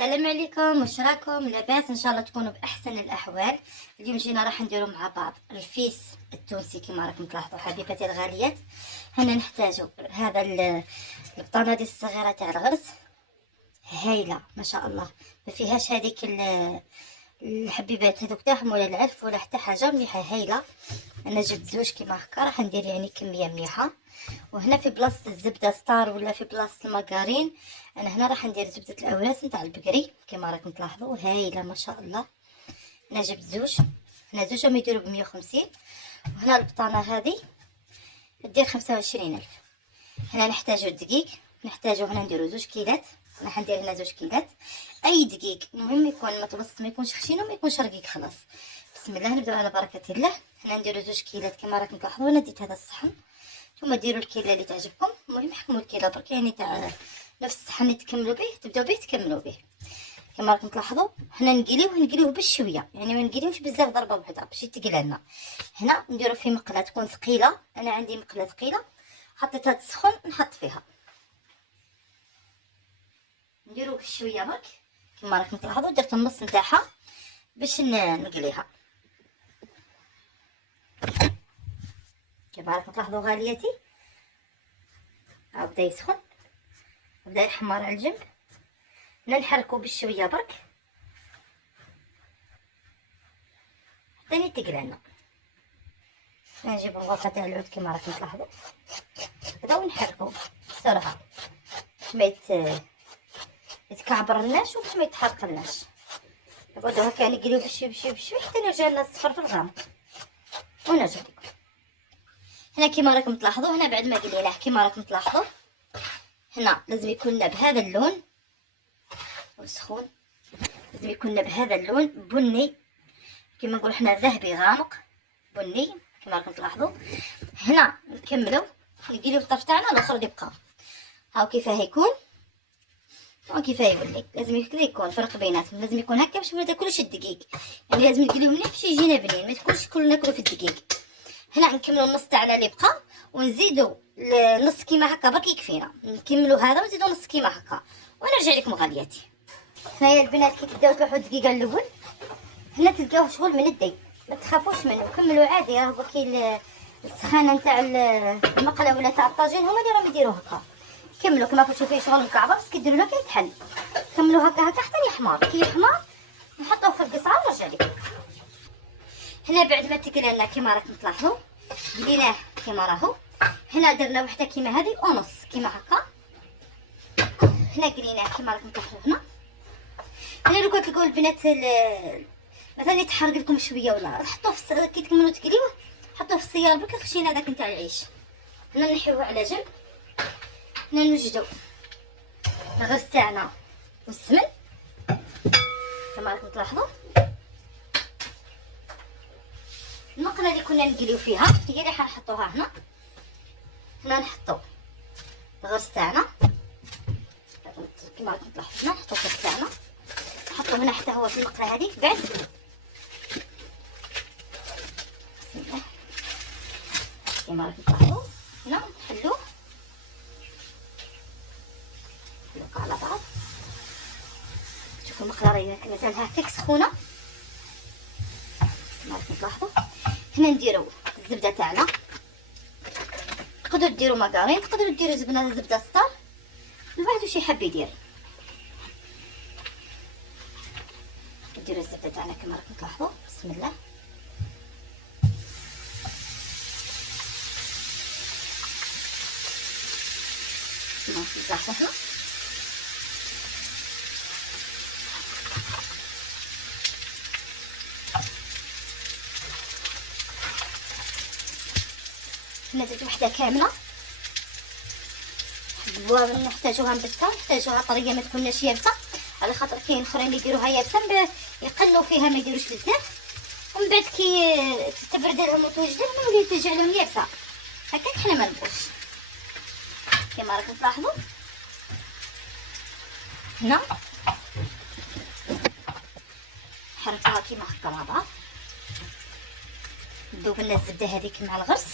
السلام عليكم، واش راكم؟ لاباس؟ ان شاء الله تكونوا باحسن الاحوال. اليوم جينا راح نديروا مع بعض الرفيس التونسي كما راكم تلاحظوا حبيباتي الغاليات. هنا نحتاجوا هذا البطانه دي الصغيره تاع الغرس، هايله ما شاء الله، ما فيهاش هذيك الحبيبات هذوك تاعهم ولا العلف ولا حتى حاجه، مليحه هايله. انا جبت زوج كيما هكا، راح ندير يعني كميه مليحه. وهنا في بلاصه الزبده ستار ولا في بلاصه المارغرين، انا هنا راح ندير زبده الاوراس نتاع البقري كما راكم تلاحظوا، هايله ما شاء الله. انا جبت زوج، هنا زوج راهم يديروا ب150. وهنا البطانه هذه تدير 25,000. هنا نحتاجو الدقيق، نحتاجو هنا نديرو 2 كيلات. انا حندير هنا 2 كيلات اي دقيق، المهم يكون متوسط، ما يكونش خشين وما يكونش رقيق. خلاص بسم الله نبداو على بركه الله. هنا نديرو 2 كيلات كما راكم تلاحظوا. انا ديت هذا الصحن، نتوما ديروا الكيله اللي تعجبكم، المهم حكموا الكيله برك يعني تاع نفس الصحن اللي تكملوا به، تبداو به تكملوا به كما راكم تلاحظوا. هنا نقليوه بالشويه، يعني ما نقليوش بزاف ضربه وحده باش يتقل لنا. هنا نديرو في مقله تكون ثقيله، انا عندي مقله ثقيله حطيتها تسخن نحط فيها، نديرو بالشويه برك كما راكم تلاحظوا. درت النص نتاعها باش نقليها كما راكم تلاحظوا غالياتي. بدا يسخن، بدا يحمر على الجنب. هنا نحركو بالشويه برك حتى يتقل لنا. نجيب الغرفه تاع العود كما راكم تلاحظوا هكذا ونحركو بسرعه باش ما يتكعبرلناش وباش ما يتحرقلناش. نقعدو هكا نقليو بشوي حتى نرجع لنا الصفر في الغامق ونرجع لكم. هنا كما راكم تلاحظوا، هنا بعد ما قليناه كما راكم تلاحظوا، هنا لازم يكون بهذا اللون وسخون، لازم يكون بهذا اللون بني كما نقول حنا ذهبي غامق بني كما راكم تلاحظوا. هنا نكملوا نقليو الطرف تاعنا الاخر اللي بقى، هاو كيفاه يكون وكيفاه يولي. لازم هكذا يكون فرق بيناتهم، لازم يكون هكا باش ما تاكلوش الدقيق، يعني لازم نقليو مليح باش يجينا بنين، ما تكونش كل ناكلو في الدقيق. هنا نكملوا النص تاعنا اللي بقى ونزيدوا نص كيما هكا برك يكفينا. نكملوا هذا ونزيدوا نص كيما هكا ونرجع لكم غالياتي. هنايا البنات كي تبداو تلوحوا الدقيقه الاول، هنا تلقاوه شغل من الدي، ما تخافوش منه، كملوا عادي. راه كي السخانه نتاع المقله ولا تاع الطاجين هما اللي راهم يديروا هكا. كملوا كما كنتو فيه شغل مكعبر، بس كديروا له كيتحل. كملوا هكا حتى يحمر، كي يحمر نحطوه في القصعه ونرجع لكم. هنا بعد ما تقلى لنا كما راكم تلاحظوا قليناه كما راهو. هنا درنا وحده كيما هذه ونص كيما هكا، هنا قليناه كما راكم تلاحظوا. هنا لو كنت تلقاو البنات مثلا يتحرق لكم شويه ولا حطوه في كي تكملوا تقليوه حطوه في السيار برك خشين هذاك نتاع العيش. هنا نحيوه على جنب. هنا نوجدوا الغرس تاعنا والسمن كما راكم تلاحظوا. المقله اللي كنا نقليو فيها هي اللي حنحطوها هنا. هنا نحطو الغرس تاعنا كما راكم تلاحظوا، هنا نحطو الغرس تاعنا نحطو هنا حتى هو في المقله هذيك. بعد بسم الله كما راكم تلاحظوا هنا نحلوه على بعض. شوفوا المقله راهي مازالها هكاك سخونه كما راكم تلاحظوا. هنا نديرو الزبده تاعنا، تقدروا ديروا مارغرين، تقدروا ديروا زبده ستار، الواحد واش يحب يدير. نديروا الزبده تاعنا كما راكم تلاحظوا بسم الله. هنا هنا زيت وحده كامله، نحتاجوها مبسه، نحتاجوها طريه ما تكونش يابسه، على خاطر كاين اخرين اللي يديروها يابسه يقلوا فيها ما يديروش بزاف، ومن بعد كي تبرد لهم وتوجد لهم يولي ترجع لهم يابسه هكاك. حنا ما نبغوش كما راكم تلاحظوا. هنا حركوها كيما هكا مع بعض، نذوب لنا الزبده هذيك مع الغرس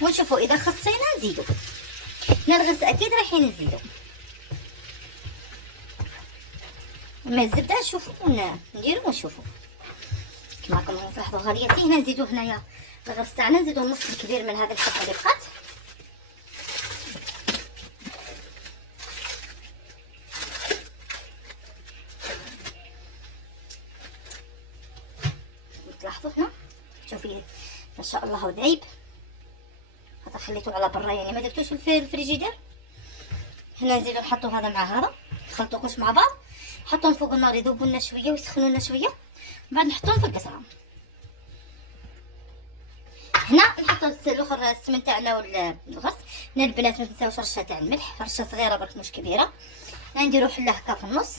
ونشوفوا اذا خصينا نزيدو. هنا الغرس اكيد رايحين نزيدو. اما الزبده نشوفوا نديرو ونشوفوا كما راكم تلاحظوا غاليتي. هنا نزيدو هنايا الغرس تاعنا نزيدو النص الكبير من هذه الحبه اللي بقات. تلاحظوا هنا شوفي ما شاء الله هو ذايب. هذا خليته على برا يعني ما درتوش في الفريجيدير. هنا نزيدو نحطو هذا مع هذا نخلطوهمش مع بعض، نحطهم فوق النار يذوبوا لنا شويه ويسخنوا لنا شويه، من بعد نحطوهم في القصره. هنا نحطو الاخر السمن تاعنا والغرس. هنا البنات ما تنساوش رشه تاع الملح، رشه صغيره برك مش كبيره. هنا نديرو حله هكا في النص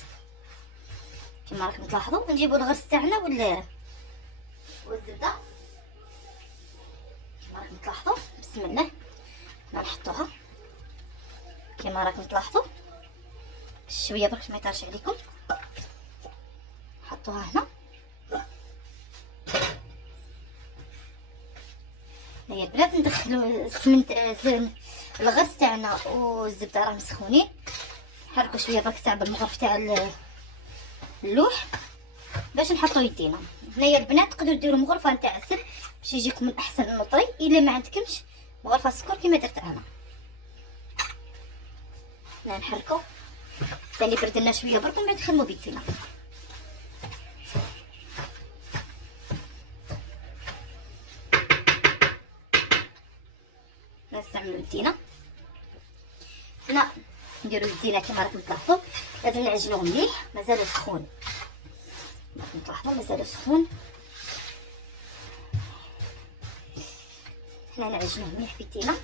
كما راكم تلاحظوا. نجيبو الغرس تاعنا والزبده كما راكم تلاحظوا. بسم الله هنا نحطوها كما راكم تلاحظوا شويه برك ما يطرش عليكم. حطوها هنا. هيا البنات ندخلوا الغرس تاعنا والزبده راهم مسخونين. نحركوا شويه برك تاع بالمغرف تاع اللوح باش نحطوا يدينا. هنايا البنات تقدروا ديروا مغرفه نتاع عسل باش يجيكم من احسن المطري. الا ما عندكمش مغرفه سكر كما درت انا. هنا نحركوا ثاني بردنا شويه برك من بعد نخدموا بيدينا. نستعملوا يدينا. هنا نديروا يدينا كما راكم تلاحظوا لازم نعجنوه مليح مازالو سخون. راكم تلاحظوا مازالو سخون. هنا نعجنوه مليح بيدينا.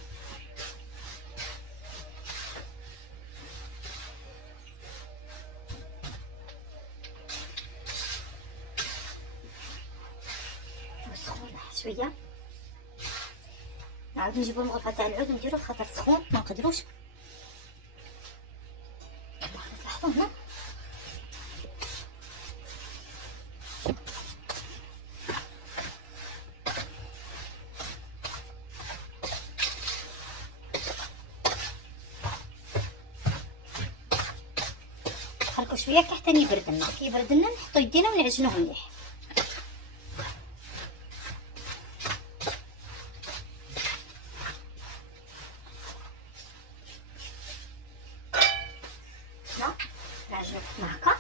سخون شويه. نعاودو نجيبو المغرفه تاع العود نديرو خاطر سخون ما نقدروش. كما تلاحظوا هنا نحركو شويه حتى يبرد لنا. كي يبرد لنا نحطو يدينا ونعجنوه مليح. نعجنوه هكا.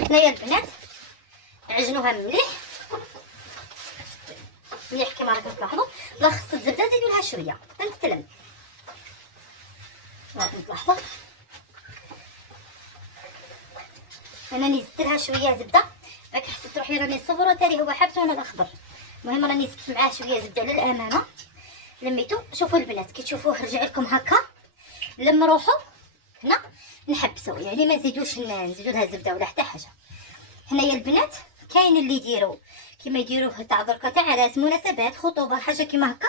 هنايا البنات عجنوها مليح مليح كما راكم تلاحظوا. لا خص الزبده زيدوا لها شويه تنتلم. راكم تلاحظوا انا زدت لها شويه زبده. راك حسيت روحي راني صغيره تالي هو حبس وانا الاخضر. المهم راني زدت معاه شويه زبده للامانه. لميتو. شوفوا البنات كي تشوفوه رجع لكم هكا لما روحوا هنا نحبسوا يعني ما نزيدوش نزيدوا لها زبده ولا حتى حاجه. هنايا البنات كاين اللي يديروا كيما يديروه تاع دركا تاع عراس مناسبات خطوبه حاجه كيما هكا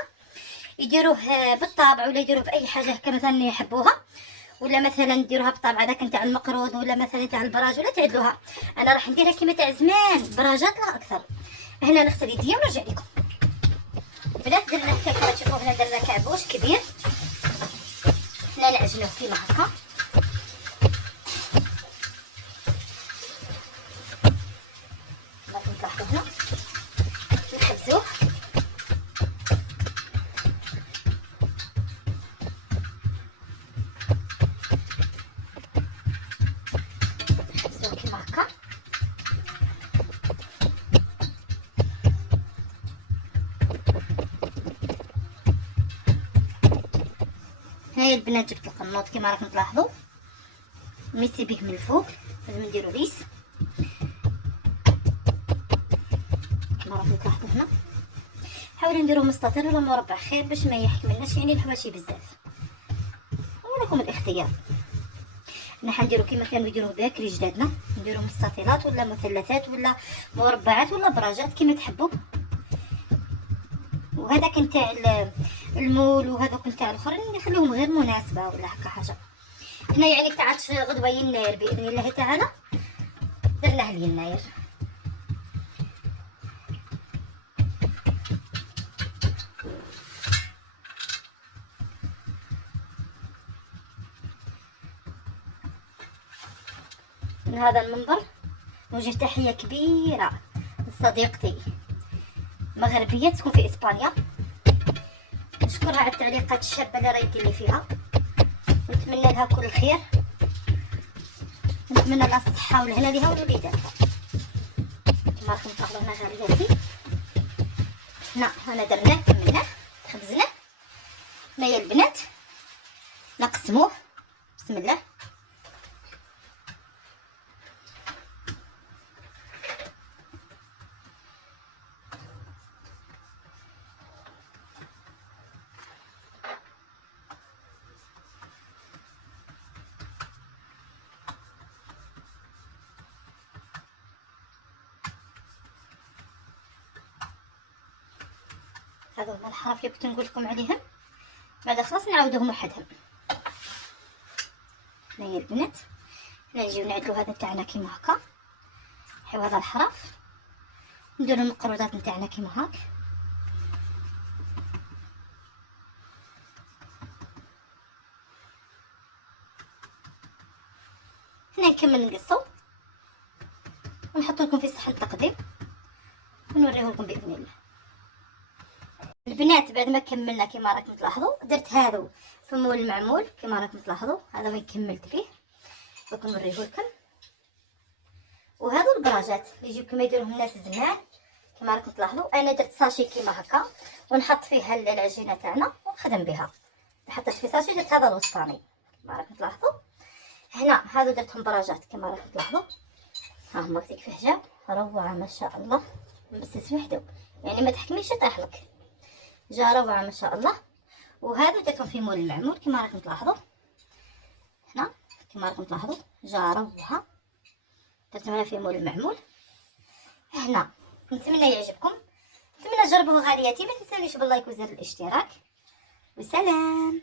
يديروه بالطابع ولا يديروه في اي حاجه هكا مثلا يحبوها، ولا مثلا نديروها بالطابع هذاك نتاع المقرود ولا مثلا تاع البراج ولا تعدلوها. انا راح نديرها كيما تاع زمان براجات لا اكثر. هنا نغسل يديا ونرجع لكم. بنات درنا هكا كما تشوفوا هنا درنا كعبوش كبير. هنا نعجنوه كيما هكا. تلاحظوا هنا نخبزوه. نخبزوه كيما هكا. هاي البنات جبت القنوط كيما راكم تلاحظوا ميسي به من الفوق. لازم نديرو ريس كما راكم تلاحظوا هنا. حاولوا نديرو مستطيل ولا مربع خير باش ما يحكملناش يعني الحواشي بزاف، ولكم الاختيار. انا حنديرو كيما كانوا يديروا باكري جدادنا، نديرو مستطيلات ولا مثلثات ولا مربعات ولا براجات كيما تحبوا. وهذاك نتاع المول وهذوك نتاع الاخرين نخليهم غير مناسبه ولا هكا حاجه. هنا يعني تاع غدوه يناير باذن الله تعالى درناه ليناير. من هذا المنبر نوجه تحيه كبيره لصديقتي مغربيه تكون في اسبانيا، نشكرها على التعليقات الشابه اللي راهي دير لي فيها، ونتمنى لها كل الخير، نتمنى لها الصحه والهنا ليها ولوليداتها. كما راكم تلاحظوا هنا غالياتي هنا درناه كملناه خبزناه. هنايا البنات نقسموه بسم الله. هذو هما الحرف اللي كنت نقول لكم عليهم، بعد خلاص نعاودوهم وحدهم. هنايا البنات هنا نجيو نعدلو هذا تاعنا كيما هكا، نحيو هذا الحرف نديرو المقرودات نتاعنا كيما هاك. هنا نكمل نقصو ونحطو لكم في صحن التقديم ونوريه لكم باذن الله. البنات بعد ما كملنا كما راكم تلاحظوا درت هذو في مول المعمول كما راكم تلاحظوا، هذا وين كملت فيه دوك نوريه لكم. وهذو البراجات اللي يجيو كما يديروهم الناس زمان كما راكم تلاحظوا، انا درت ساشي كما هكا ونحط فيها العجينه تاعنا ونخدم بها. حطيت في ساشي درت هذا الوسطاني كما راكم تلاحظوا. هنا هذو درتهم براجات كما راكم تلاحظوا، ها هما كتيك في حجاب روعه ما شاء الله، بس وحده يعني ما تحكميش يطيح لك، جا روعه ما شاء الله. وهذا درتهم في مول المعمول كما راكم تلاحظوا، هنا كما راكم تلاحظوا جا روعه درتهم هنا في مول المعمول. هنا نتمنى يعجبكم، نتمنى تجربوه غالياتي، ما تنسونيش باللايك وزر الاشتراك، وسلام.